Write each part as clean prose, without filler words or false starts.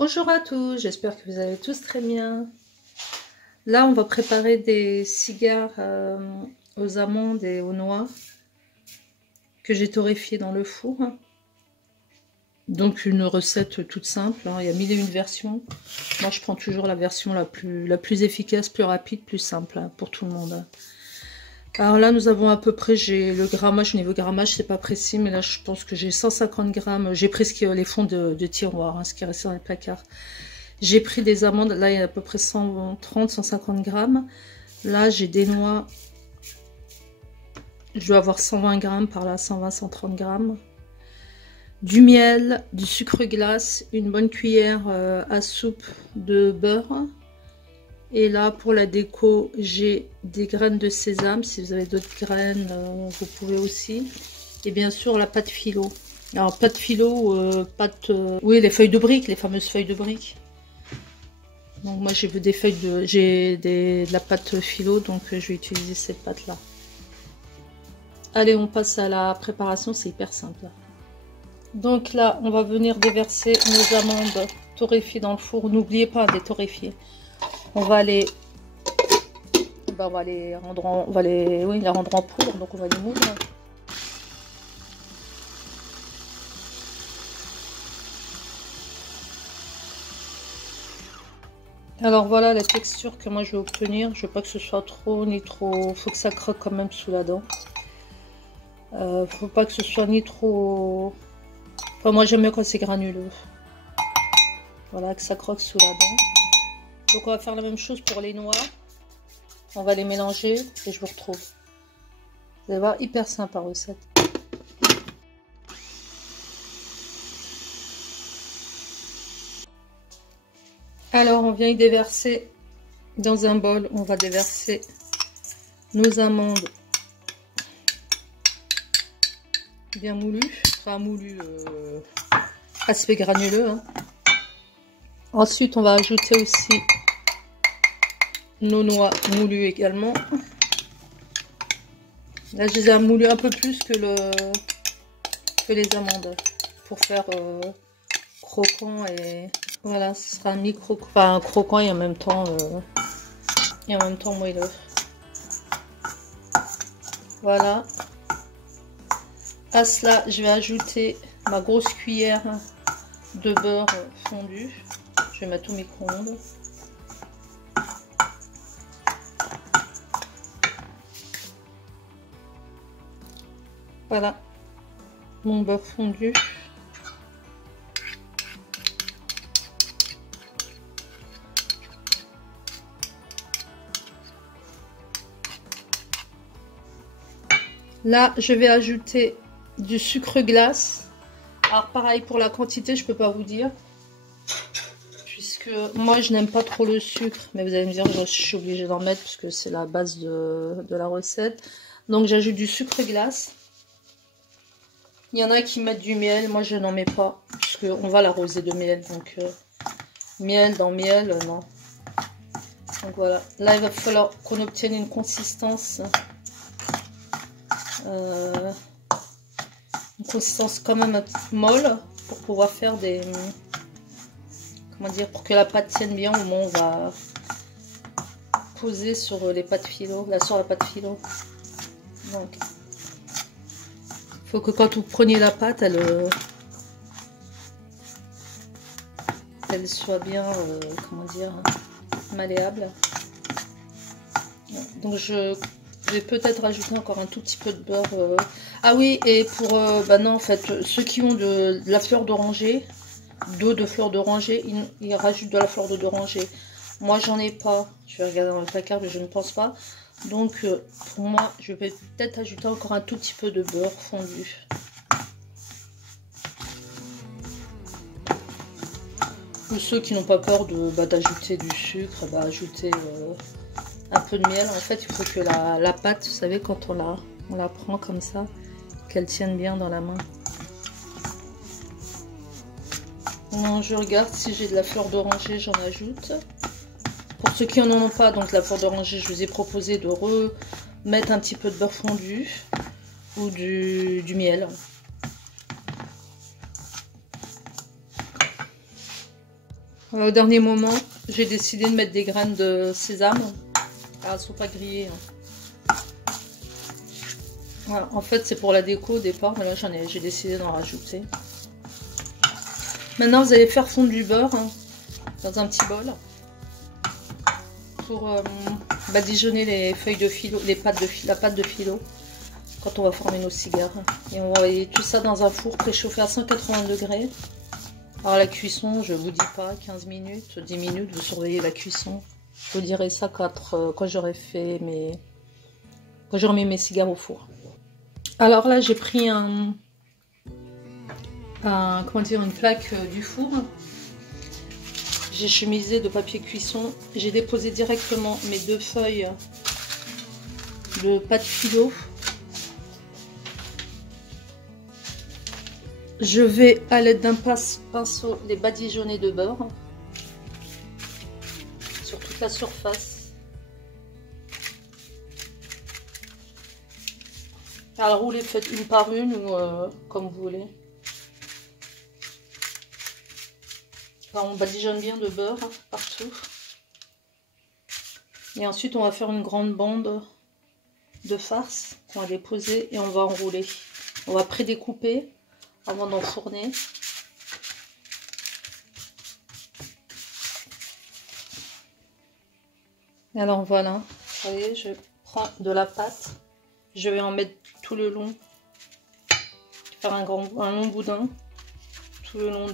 Bonjour à tous, j'espère que vous allez tous très bien. Là, on va préparer des cigares aux amandes et aux noix que j'ai torréfiés dans le four. Donc une recette toute simple, hein. Il y a mille et une versions. Moi, je prends toujours la version la plus efficace, plus rapide, plus simple, hein, pour tout le monde. Alors là, nous avons à peu près, j'ai le grammage, au niveau grammage, c'est pas précis, mais là, je pense que j'ai 150 grammes. J'ai pris les fonds de tiroir, hein, ce qui est resté dans les placards. J'ai pris des amandes, là il y a à peu près 130-150 grammes. Là j'ai des noix, je dois avoir 120 grammes par là, 120-130 grammes. Du miel, du sucre glace, une bonne cuillère à soupe de beurre. Et là pour la déco, j'ai des graines de sésame, si vous avez d'autres graines, vous pouvez aussi. Et bien sûr la pâte philo. Alors pâte philo, oui, les feuilles de briques, les fameuses feuilles de briques. Donc moi j'ai vu des feuilles de la pâte philo, donc je vais utiliser cette pâte là. Allez, on passe à la préparation, c'est hyper simple. Donc là on va venir déverser nos amandes torréfiées dans le four. N'oubliez pas de les torréfier. On va les rendre en poudre, donc on va les moudre. Alors voilà la texture que moi je vais obtenir. Je veux pas que ce soit trop ni trop. Faut que ça croque quand même sous la dent. Faut pas que ce soit ni trop. Enfin, moi j'aime mieux quand c'est granuleux. Voilà, que ça croque sous la dent. Donc on va faire la même chose pour les noix. On va les mélanger et je vous retrouve. Vous allez voir, hyper sympa recette. Alors on vient y déverser dans un bol, on va déverser nos amandes bien moulues, enfin moulues, aspect granuleux, hein. Ensuite on va ajouter aussi nos noix moulues également. Là je les ai moulues un peu plus que les amandes pour faire croquant, et voilà, ce sera croquant et en même temps moelleux. Voilà. À cela, je vais ajouter ma grosse cuillère de beurre fondu. Je vais mettre au micro-ondes. Voilà, mon beurre fondu. Là, je vais ajouter du sucre glace. Alors pareil, pour la quantité, je peux pas vous dire, puisque moi je n'aime pas trop le sucre, mais vous allez me dire, je suis obligée d'en mettre puisque c'est la base de la recette. Donc j'ajoute du sucre glace. Il y en a qui mettent du miel, moi je n'en mets pas, puisque on va l'arroser de miel, donc miel dans miel, non. Donc voilà, là il va falloir qu'on obtienne une consistance quand même molle pour pouvoir faire des, comment dire, pour que la pâte tienne bien au moment où on va poser sur les pâtes philo, là sur la pâte philo. Donc il faut que quand vous preniez la pâte, elle soit bien, comment dire, malléable. Donc je vais peut-être rajouter encore un tout petit peu de beurre. Ah oui, et pour bah non, en fait, ceux qui ont de la fleur d'oranger, d'eau de fleur d'oranger, ils rajoutent de la fleur d'oranger. Moi j'en ai pas, je vais regarder dans le placard, mais je ne pense pas. Donc pour moi, je vais peut-être ajouter encore un tout petit peu de beurre fondu. Ou ceux qui n'ont pas peur d'ajouter du sucre, ajouter un peu de miel. En fait, il faut que la pâte, vous savez, quand on la prend comme ça, qu'elle tienne bien dans la main. Non, je regarde si j'ai de la fleur d'oranger, j'en ajoute. Pour ceux qui n'en ont pas, donc la fleur d'oranger, je vous ai proposé de remettre un petit peu de beurre fondu ou du miel. Au dernier moment, j'ai décidé de mettre des graines de sésame. Ah, elles sont pas grillées. Hein. Voilà, en fait, c'est pour la déco au départ, mais là, j'ai décidé d'en rajouter. Maintenant, vous allez faire fondre du beurre hein, dans un petit bol pour badigeonner les feuilles de phyllo, la pâte de phyllo quand on va former nos cigares. Et on va envoyer tout ça dans un four préchauffé à 180 degrés. Alors la cuisson, je vous dis pas, 15 minutes, 10 minutes, vous surveillez la cuisson. Je vous dirai ça quand j'aurai mis mes cigares au four. Alors là, j'ai pris une plaque du four. J'ai chemisé de papier cuisson. J'ai déposé directement mes 2 feuilles de pâte phyllo. Je vais, à l'aide d'un pinceau, les badigeonner de beurre sur toute la surface. Alors, vous les faites une par une ou comme vous voulez. Alors, on badigeonne bien de beurre partout. Et ensuite, on va faire une grande bande de farce qu'on va déposer et on va enrouler. On va prédécouper avant d'enfourner. Alors voilà, vous voyez, je prends de la pâte, je vais en mettre tout le long, faire un long boudin, tout le long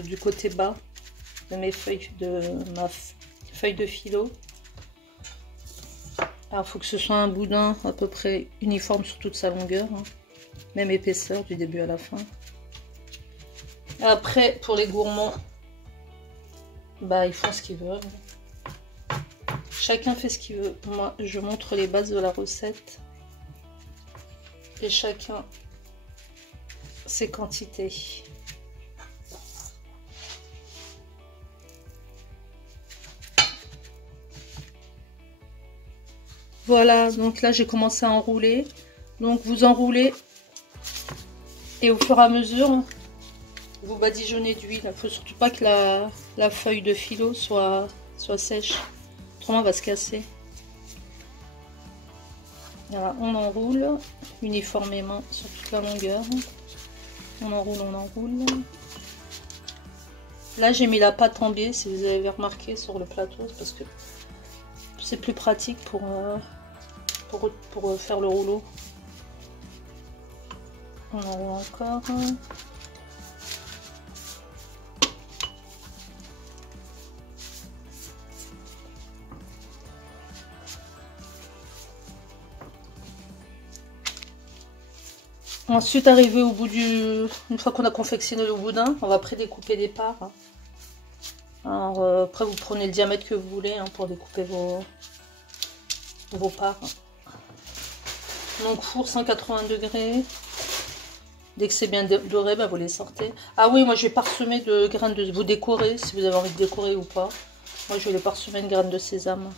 du côté bas de ma feuille de phyllo. Alors il faut que ce soit un boudin à peu près uniforme sur toute sa longueur, hein, même épaisseur du début à la fin. Après, pour les gourmands, bah, ils font ce qu'ils veulent. Chacun fait ce qu'il veut. Moi, je montre les bases de la recette. Et chacun ses quantités. Voilà, donc là, j'ai commencé à enrouler. Donc, vous enroulez. Et au fur et à mesure, vous badigeonnez d'huile. Il ne faut surtout pas que la feuille de phyllo soit sèche. Autrement, elle va se casser. Voilà, on enroule uniformément sur toute la longueur. On enroule, on enroule. Là, j'ai mis la pâte en biais, si vous avez remarqué sur le plateau, parce que c'est plus pratique pour faire le rouleau. On enroule encore. Ensuite, arrivé au bout une fois qu'on a confectionné le boudin, on va prédécouper des parts. Alors, après, vous prenez le diamètre que vous voulez hein, pour découper vos parts. Donc, four 180 degrés. Dès que c'est bien doré, bah, vous les sortez. Ah oui, moi, je vais parsemer de graines de... Vous décorez, si vous avez envie de décorer ou pas. Moi, je vais les parsemer de graines de sésame.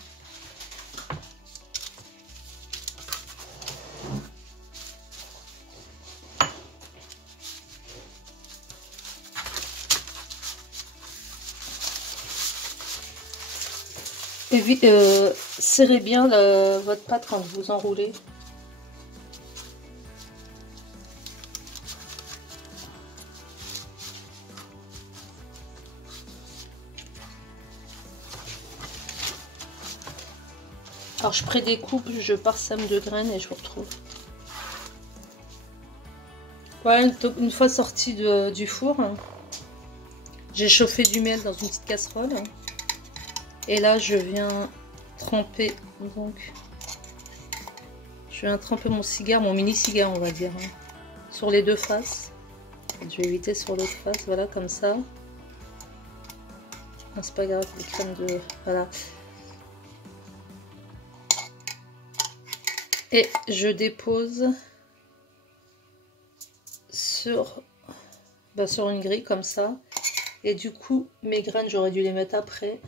Serrez bien votre pâte quand vous enroulez. Alors je prédécoupe, je parsème de graines et je vous retrouve. Voilà, une fois sorti du four, j'ai chauffé du miel dans une petite casserole. Et là, je viens tremper, donc, je viens tremper mon cigare, mon mini cigare, on va dire, hein, sur les deux faces. Je vais éviter sur l'autre face, voilà, comme ça. C'est pas grave, les crèmes de... Voilà. Et je dépose sur une grille comme ça. Et du coup, mes graines, j'aurais dû les mettre après.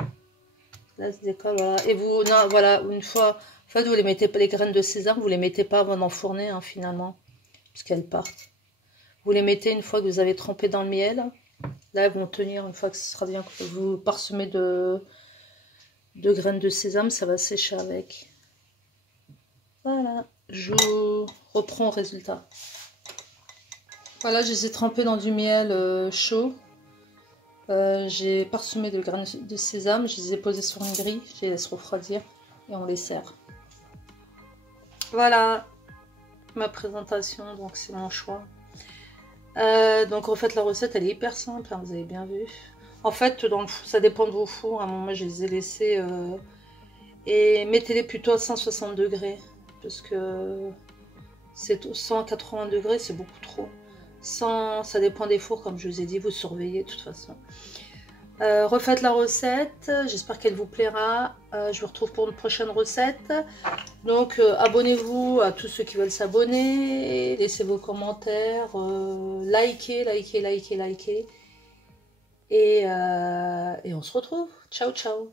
Là, se décolle, voilà. Et vous, non, voilà, une fois, en fait, vous les mettez pas, les graines de sésame, vous les mettez pas avant d'enfourner, hein, finalement, parce qu'elles partent. Vous les mettez une fois que vous avez trempé dans le miel, Là, elles vont tenir une fois que ce sera bien. Vous parsemez de graines de sésame, ça va sécher avec. Voilà, je reprends au résultat. Voilà, je les ai trempés dans du miel chaud. J'ai parsemé de graines de sésame, je les ai posés sur une grille, je les laisse refroidir et on les sert. Voilà ma présentation, donc c'est mon choix. Donc en fait la recette elle est hyper simple, hein, vous avez bien vu. En fait dans le four, ça dépend de vos fours, à un moment je les ai laissés et mettez-les plutôt à 160 degrés parce que c'est 180 degrés, c'est beaucoup trop. Ça dépend des fours, comme je vous ai dit, vous surveillez de toute façon. Refaites la recette, j'espère qu'elle vous plaira. Je vous retrouve pour une prochaine recette. Donc abonnez-vous à tous ceux qui veulent s'abonner, laissez vos commentaires, likez. Et on se retrouve. Ciao, ciao.